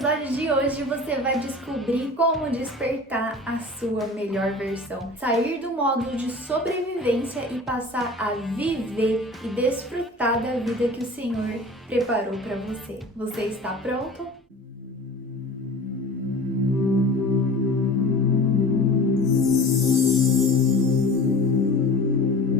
episódio de hoje você vai descobrir como despertar a sua melhor versão. Sair do modo de sobrevivência e passar a viver e desfrutar da vida que o Senhor preparou para você. Você está pronto?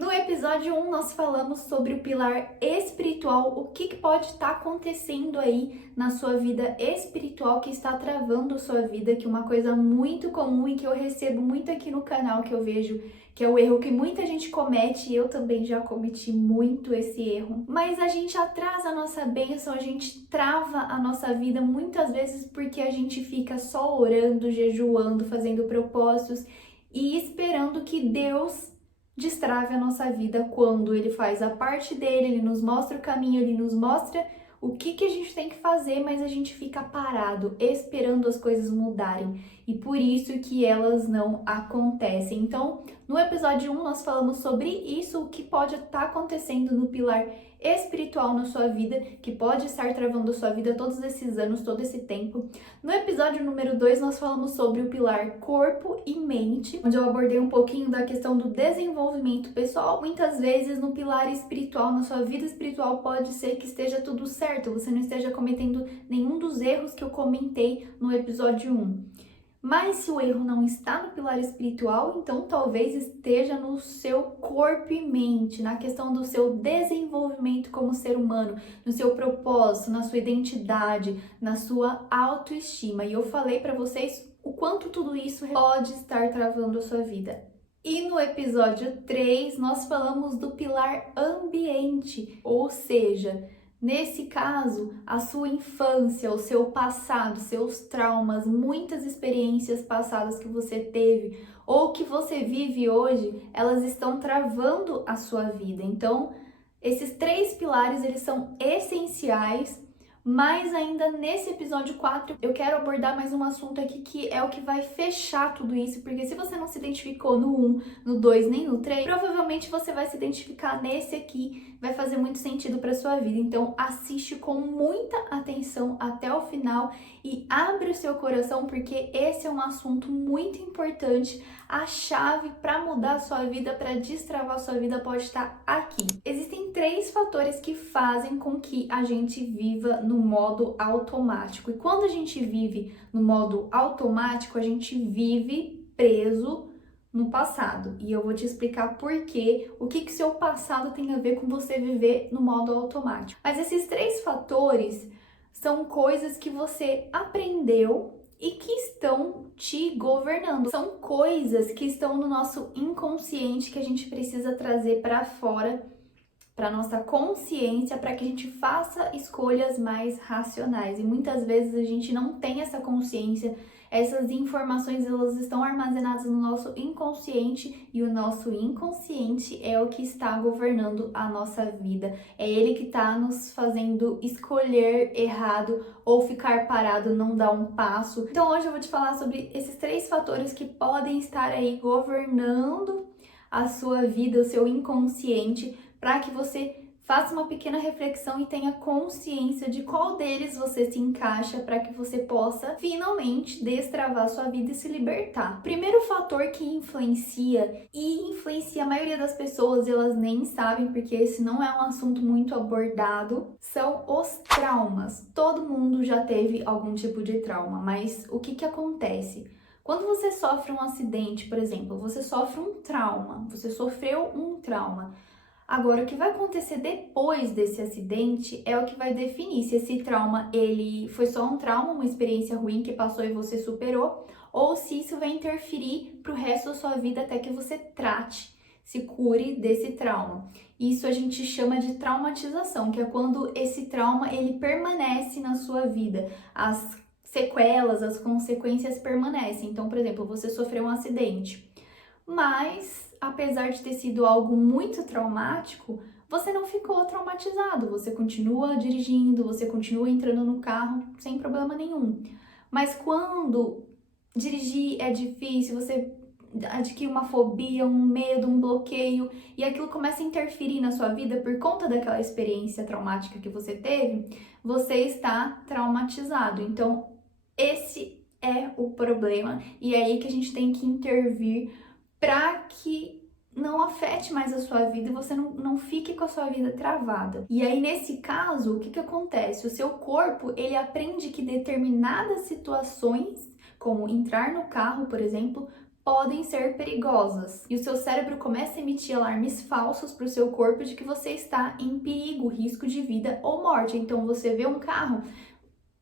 No episódio 1 nós falamos sobre o pilar espiritual, o que pode estar acontecendo aí na sua vida espiritual que está travando a sua vida, que é uma coisa muito comum e que eu recebo muito aqui no canal, que eu vejo que é o erro que muita gente comete, e eu também já cometi muito esse erro. Mas a gente atrasa a nossa bênção, a gente trava a nossa vida muitas vezes porque a gente fica só orando, jejuando, fazendo propósitos e esperando que Deus destrave a nossa vida quando Ele faz a parte dele, Ele nos mostra o caminho, Ele nos mostra o que a gente tem que fazer, mas a gente fica parado, esperando as coisas mudarem. E por isso que elas não acontecem. Então, no episódio 1, nós falamos sobre isso, o que pode estar acontecendo no pilar espiritual na sua vida, que pode estar travando a sua vida todos esses anos, todo esse tempo. No episódio número 2, nós falamos sobre o pilar corpo e mente, onde eu abordei um pouquinho da questão do desenvolvimento pessoal. Muitas vezes no pilar espiritual, na sua vida espiritual, pode ser que esteja tudo certo, você não esteja cometendo nenhum dos erros que eu comentei no episódio 1. Mas se o erro não está no pilar espiritual, então talvez esteja no seu corpo e mente, na questão do seu desenvolvimento como ser humano, no seu propósito, na sua identidade, na sua autoestima. E eu falei para vocês o quanto tudo isso pode estar travando a sua vida. E no episódio 3, nós falamos do pilar ambiente, ou seja, nesse caso, a sua infância, o seu passado, seus traumas, muitas experiências passadas que você teve ou que você vive hoje, elas estão travando a sua vida. Então, esses 3 pilares, eles são essenciais. Mas ainda nesse episódio 4, eu quero abordar mais um assunto aqui que é o que vai fechar tudo isso, porque se você não se identificou no 1, no 2, nem no 3, provavelmente você vai se identificar nesse aqui, vai fazer muito sentido para sua vida. Então assiste com muita atenção até o final e abre o seu coração, porque esse é um assunto muito importante. A chave para mudar a sua vida, para destravar a sua vida, pode estar aqui. Existem 3 fatores que fazem com que a gente viva no modo automático. E quando a gente vive no modo automático, a gente vive preso no passado. E eu vou te explicar por quê, o que seu passado tem a ver com você viver no modo automático. Mas esses 3 fatores são coisas que você aprendeu e que estão te governando. São coisas que estão no nosso inconsciente que a gente precisa trazer para fora, para nossa consciência, para que a gente faça escolhas mais racionais. E muitas vezes a gente não tem essa consciência. Essas informações, elas estão armazenadas no nosso inconsciente, e o nosso inconsciente é o que está governando a nossa vida. É ele que está nos fazendo escolher errado ou ficar parado, não dar um passo. Então hoje eu vou te falar sobre esses 3 fatores que podem estar aí governando a sua vida, o seu inconsciente, para que você faça uma pequena reflexão e tenha consciência de qual deles você se encaixa, para que você possa finalmente destravar sua vida e se libertar. Primeiro fator que influencia a maioria das pessoas, elas nem sabem, porque esse não é um assunto muito abordado, são os traumas. Todo mundo já teve algum tipo de trauma, mas o que acontece? Quando você sofre um acidente, por exemplo, você sofre um trauma, você sofreu um trauma. Agora, o que vai acontecer depois desse acidente é o que vai definir se esse trauma ele foi só um trauma, uma experiência ruim que passou e você superou, ou se isso vai interferir para o resto da sua vida até que você trate, se cure desse trauma. Isso a gente chama de traumatização, que é quando esse trauma ele permanece na sua vida. As sequelas, as consequências permanecem. Então, por exemplo, você sofreu um acidente, mas apesar de ter sido algo muito traumático, você não ficou traumatizado, você continua dirigindo, você continua entrando no carro sem problema nenhum. Mas quando dirigir é difícil, você adquire uma fobia, um medo, um bloqueio, e aquilo começa a interferir na sua vida por conta daquela experiência traumática que você teve, você está traumatizado. Então, Esse é o problema e é aí que a gente tem que intervir para que não afete mais a sua vida e você não fique com a sua vida travada. E aí, nesse caso, o que acontece? O seu corpo, ele aprende que determinadas situações, como entrar no carro, por exemplo, podem ser perigosas. E o seu cérebro começa a emitir alarmes falsos para o seu corpo de que você está em perigo, risco de vida ou morte. Então, você vê um carro,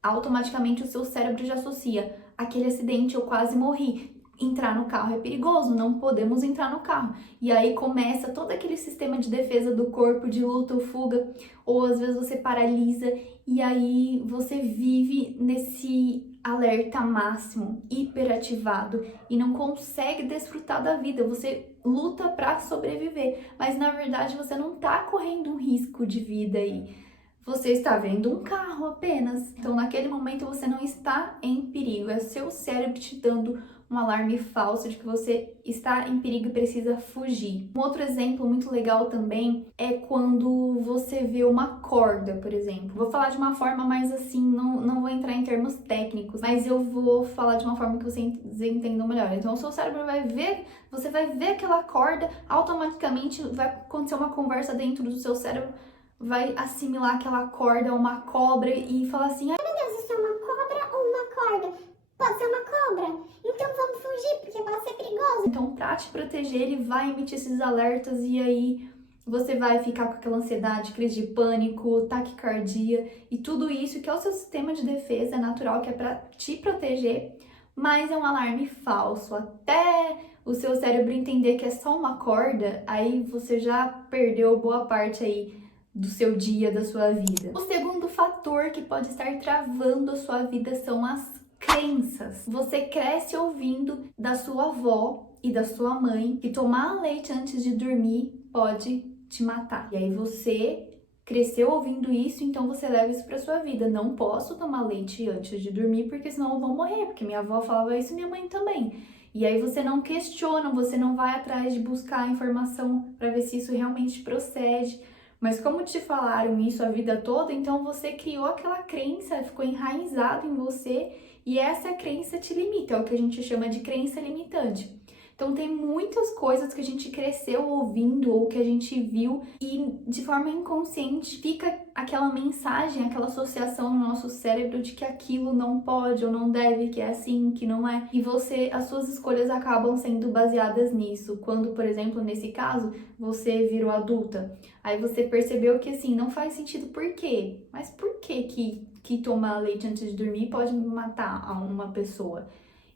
automaticamente o seu cérebro já associa aquele acidente, eu quase morri. Entrar no carro é perigoso, não podemos entrar no carro. E aí começa todo aquele sistema de defesa do corpo, de luta ou fuga, ou às vezes você paralisa e aí você vive nesse alerta máximo, hiperativado e não consegue desfrutar da vida. Você luta para sobreviver, mas na verdade você não tá correndo um risco de vida aí. Você está vendo um carro apenas. Então, naquele momento, você não está em perigo. É seu cérebro te dando um alarme falso de que você está em perigo e precisa fugir. Um outro exemplo muito legal também é quando você vê uma corda, por exemplo. Vou falar de uma forma mais assim, não vou entrar em termos técnicos, mas eu vou falar de uma forma que vocês entendam melhor. Então, o seu cérebro vai ver, você vai ver aquela corda, automaticamente vai acontecer uma conversa dentro do seu cérebro, vai assimilar aquela corda a uma cobra e falar assim: meu Deus, isso é uma cobra ou uma corda? Pode ser uma cobra, então vamos fugir porque pode ser perigoso. Então, pra te proteger, ele vai emitir esses alertas e aí você vai ficar com aquela ansiedade, crise de pânico, taquicardia e tudo isso que é o seu sistema de defesa natural, que é pra te proteger, mas é um alarme falso. Até o seu cérebro entender que é só uma corda, aí você já perdeu boa parte aí do seu dia, da sua vida. O segundo fator que pode estar travando a sua vida são as crenças. Você cresce ouvindo da sua avó e da sua mãe que tomar leite antes de dormir pode te matar. E aí você cresceu ouvindo isso, então você leva isso para sua vida. Não posso tomar leite antes de dormir porque senão eu vou morrer, porque minha avó falava isso e minha mãe também. E aí você não questiona, você não vai atrás de buscar informação para ver se isso realmente procede. Mas como te falaram isso a vida toda, então você criou aquela crença, ficou enraizado em você e essa crença te limita, é o que a gente chama de crença limitante. Então tem muitas coisas que a gente cresceu ouvindo ou que a gente viu e de forma inconsciente fica aquela mensagem, aquela associação no nosso cérebro de que aquilo não pode ou não deve, que é assim, que não é. E as suas escolhas acabam sendo baseadas nisso. Quando, por exemplo, nesse caso, você virou adulta, aí você percebeu que assim, não faz sentido por quê? Mas por que tomar leite antes de dormir pode matar uma pessoa?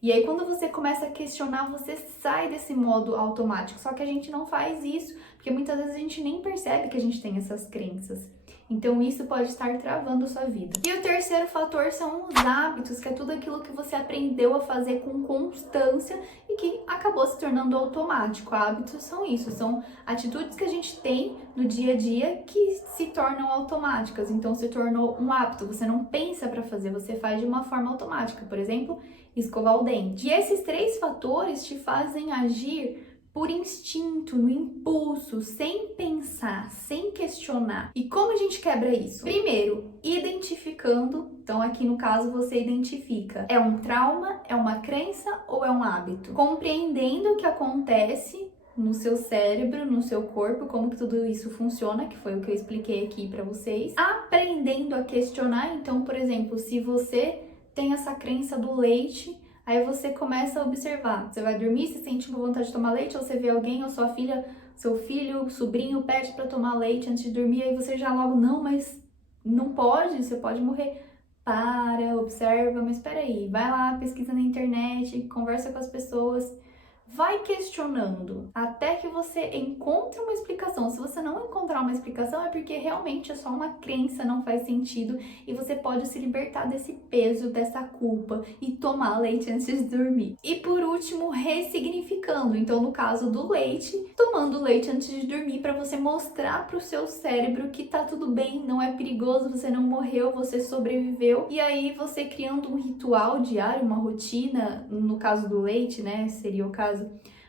E aí, quando você começa a questionar, você sai desse modo automático. Só que a gente não faz isso, porque muitas vezes a gente nem percebe que a gente tem essas crenças. Então, isso pode estar travando a sua vida. E o terceiro fator são os hábitos, que é tudo aquilo que você aprendeu a fazer com constância e que acabou se tornando automático. Hábitos são isso, são atitudes que a gente tem no dia a dia que se tornam automáticas. Então, se tornou um hábito, você não pensa para fazer, você faz de uma forma automática. Por exemplo, escovar o dente. E esses três fatores te fazem agir por instinto, no impulso, sem pensar, sem questionar. E como a gente quebra isso? Primeiro, identificando. Então, aqui no caso, você identifica: é um trauma, é uma crença ou é um hábito? Compreendendo o que acontece no seu cérebro, no seu corpo, como que tudo isso funciona, que foi o que eu expliquei aqui para vocês. Aprendendo a questionar. Então, por exemplo, se você tem essa crença do leite, aí você começa a observar. Você vai dormir, você sente uma vontade de tomar leite, ou você vê alguém, ou sua filha, seu filho, sobrinho pede para tomar leite antes de dormir, aí você já logo, não, mas não pode, você pode morrer. Para, observa, mas espera aí, vai lá, pesquisa na internet, conversa com as pessoas. Vai questionando até que você encontre uma explicação. Se você não encontrar uma explicação, é porque realmente é só uma crença, não faz sentido e você pode se libertar desse peso, dessa culpa e tomar leite antes de dormir. E por último, ressignificando. Então, no caso do leite, tomando leite antes de dormir para você mostrar para o seu cérebro que tá tudo bem, não é perigoso, você não morreu, você sobreviveu. E aí você criando um ritual diário, uma rotina, no caso do leite, né, seria o caso,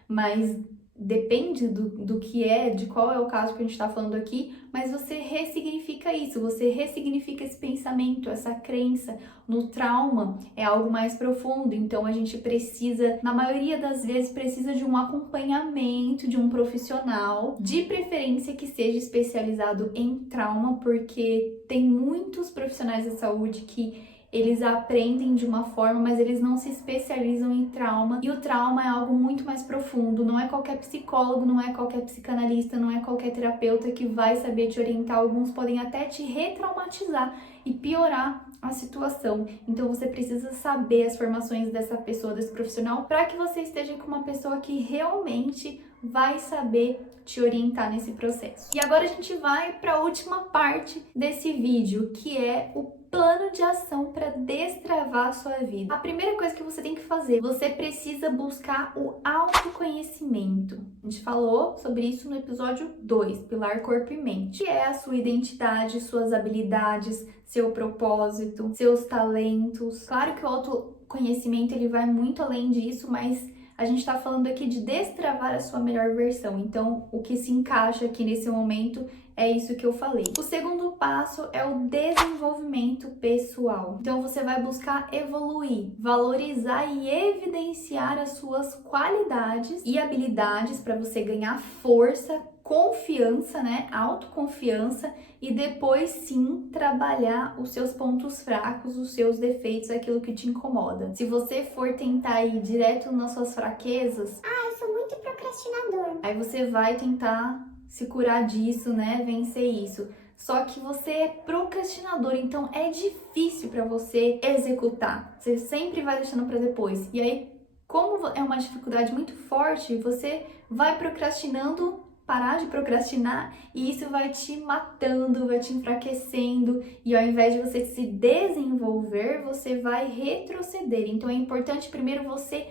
mas depende do que é, de qual é o caso que a gente está falando aqui, mas você ressignifica isso, você ressignifica esse pensamento, essa crença. No trauma é algo mais profundo, então a gente precisa, na maioria das vezes, precisa de um acompanhamento de um profissional, de preferência que seja especializado em trauma, porque tem muitos profissionais da saúde que eles aprendem de uma forma, mas eles não se especializam em trauma. E o trauma é algo muito mais profundo. Não é qualquer psicólogo, não é qualquer psicanalista, não é qualquer terapeuta que vai saber te orientar. Alguns podem até te retraumatizar e piorar a situação. Então você precisa saber as formações dessa pessoa, desse profissional, para que você esteja com uma pessoa que realmente vai saber te orientar nesse processo. E agora a gente vai para a última parte desse vídeo, que é o plano de ação para destravar a sua vida. A primeira coisa que você tem que fazer, você precisa buscar o autoconhecimento. A gente falou sobre isso no episódio 2, Pilar Corpo e Mente, que é a sua identidade, suas habilidades, seu propósito, seus talentos. Claro que o autoconhecimento ele vai muito além disso, mas a gente está falando aqui de destravar a sua melhor versão. Então, o que se encaixa aqui nesse momento é isso que eu falei. O segundo passo é o desenvolvimento pessoal. Então, você vai buscar evoluir, valorizar e evidenciar as suas qualidades e habilidades para você ganhar força, confiança, né? Autoconfiança, e depois sim trabalhar os seus pontos fracos, os seus defeitos, aquilo que te incomoda. Se você for tentar ir direto nas suas fraquezas, eu sou muito procrastinador. aí você vai tentar se curar disso, né? Vencer isso. Só que você é procrastinador, então é difícil para você executar. Você sempre vai deixando para depois. E aí, como é uma dificuldade muito forte, você vai procrastinando, parar de procrastinar, e isso vai te matando, vai te enfraquecendo, e ao invés de você se desenvolver, você vai retroceder. Então é importante primeiro você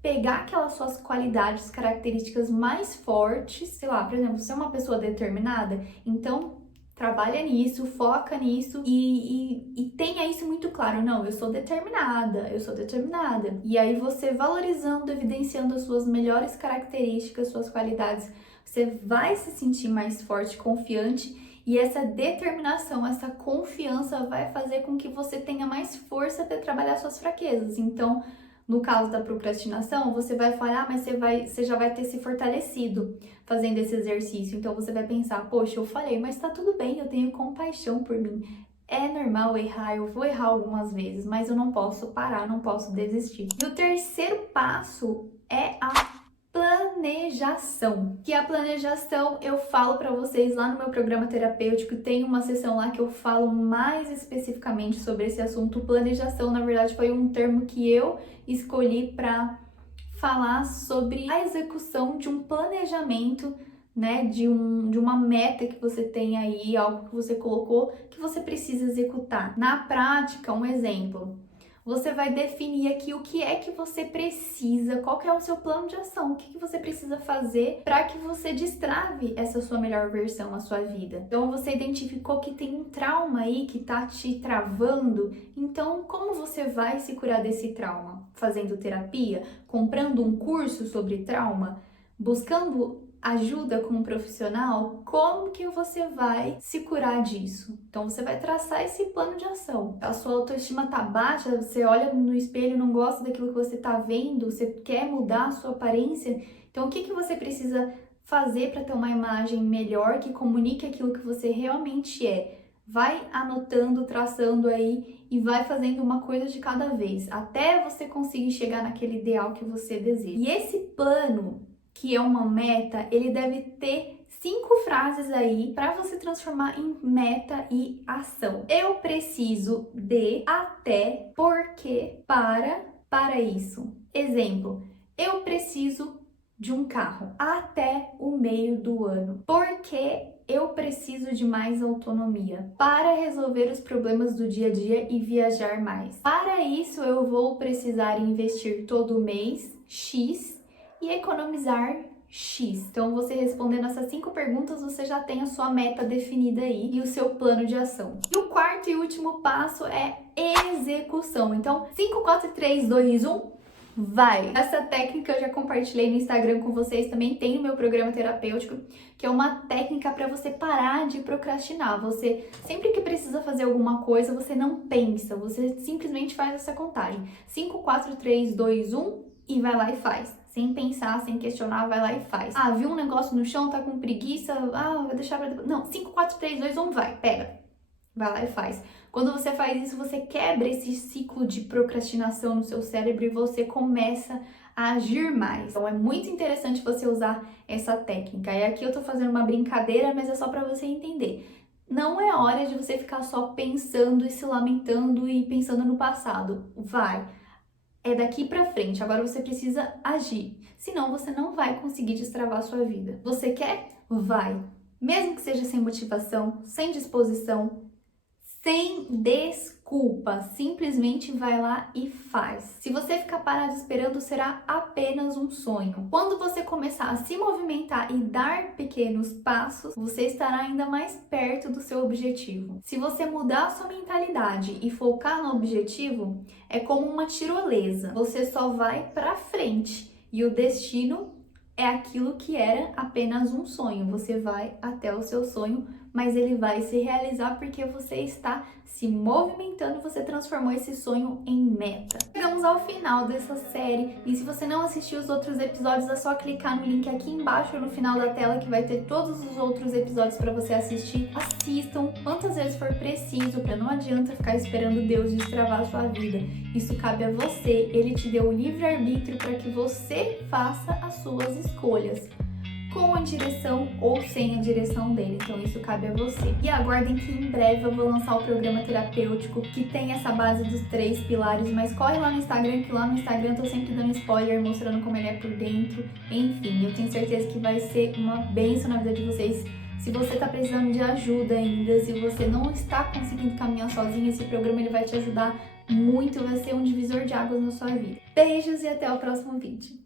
pegar aquelas suas qualidades, características mais fortes, sei lá, por exemplo, você é uma pessoa determinada, então trabalha nisso, foca nisso e tenha isso muito claro. Não, eu sou determinada. E aí você valorizando, evidenciando as suas melhores características, suas qualidades, você vai se sentir mais forte, confiante, e essa determinação, essa confiança vai fazer com que você tenha mais força para trabalhar suas fraquezas. Então, no caso da procrastinação, você vai falhar, mas você já vai ter se fortalecido fazendo esse exercício. Então você vai pensar, poxa, eu falhei, mas tá tudo bem, eu tenho compaixão por mim. É normal errar, eu vou errar algumas vezes, mas eu não posso parar, não posso desistir. E o terceiro passo é a planejação. Que a planejação eu falo para vocês lá no meu programa terapêutico, tem uma sessão lá que eu falo mais especificamente sobre esse assunto. Planejação, na verdade, foi um termo que eu escolhi para falar sobre a execução de um planejamento, né, de uma meta que você tem aí, algo que você colocou que você precisa executar. Na prática, um exemplo, você vai definir aqui o que é que você precisa, qual que é o seu plano de ação, o que você precisa fazer para que você destrave essa sua melhor versão na sua vida. Então você identificou que tem um trauma aí que tá te travando, então como você vai se curar desse trauma? Fazendo terapia? Comprando um curso sobre trauma? Buscando ajuda com um profissional? Como que você vai se curar disso? Então você vai traçar esse plano de ação. A sua autoestima tá baixa, você olha no espelho, não gosta daquilo que você tá vendo, você quer mudar a sua aparência. Então o que você precisa fazer para ter uma imagem melhor que comunique aquilo que você realmente é? Vai anotando, traçando aí e vai fazendo uma coisa de cada vez, até você conseguir chegar naquele ideal que você deseja. E esse plano, que é uma meta, ele deve ter 5 frases aí para você transformar em meta e ação. Eu preciso de, até, porque, para isso. Exemplo, eu preciso de um carro até o meio do ano. Porque eu preciso de mais autonomia para resolver os problemas do dia a dia e viajar mais. Para isso, eu vou precisar investir todo mês X e economizar X. Então, você respondendo essas 5 perguntas, você já tem a sua meta definida aí e o seu plano de ação. E o quarto e último passo é execução. Então, 5, 4, 3, 2, 1, vai! Essa técnica eu já compartilhei no Instagram com vocês, também tem no meu programa terapêutico, que é uma técnica para você parar de procrastinar. Você, sempre que precisa fazer alguma coisa, você não pensa, você simplesmente faz essa contagem. 5, 4, 3, 2, 1 e vai lá e faz. Sem pensar, sem questionar, vai lá e faz. Ah, viu um negócio no chão, tá com preguiça, vai deixar pra depois. Não, 5, 4, 3, 2, 1, vai, pega. Vai lá e faz. Quando você faz isso, você quebra esse ciclo de procrastinação no seu cérebro e você começa a agir mais. Então é muito interessante você usar essa técnica. E aqui eu tô fazendo uma brincadeira, mas é só para você entender. Não é hora de você ficar só pensando e se lamentando e pensando no passado. Vai. É daqui pra frente. Agora você precisa agir. Senão você não vai conseguir destravar a sua vida. Você quer? Vai. Mesmo que seja sem motivação, sem disposição, sem desculpa, simplesmente vai lá e faz. Se você ficar parado esperando, será apenas um sonho. Quando você começar a se movimentar e dar pequenos passos, você estará ainda mais perto do seu objetivo. Se você mudar a sua mentalidade e focar no objetivo, é como uma tirolesa. Você só vai para frente e o destino é aquilo que era apenas um sonho. Você vai até o seu sonho, mas ele vai se realizar porque você está se movimentando, você transformou esse sonho em meta. Chegamos ao final dessa série e se você não assistiu os outros episódios, é só clicar no link aqui embaixo no final da tela que vai ter todos os outros episódios para você assistir. Assistam quantas vezes for preciso, para não adianta ficar esperando Deus destravar a sua vida. Isso cabe a você, Ele te deu o livre-arbítrio para que você faça as suas escolhas, com a direção ou sem a direção dele, então isso cabe a você. E aguardem que em breve eu vou lançar o programa terapêutico que tem essa base dos 3 pilares, mas corre lá no Instagram, que lá no Instagram eu tô sempre dando spoiler, mostrando como ele é por dentro. Enfim, eu tenho certeza que vai ser uma bênção na vida de vocês. Se você tá precisando de ajuda ainda, se você não está conseguindo caminhar sozinho, esse programa ele vai te ajudar muito, vai ser um divisor de águas na sua vida. Beijos e até o próximo vídeo.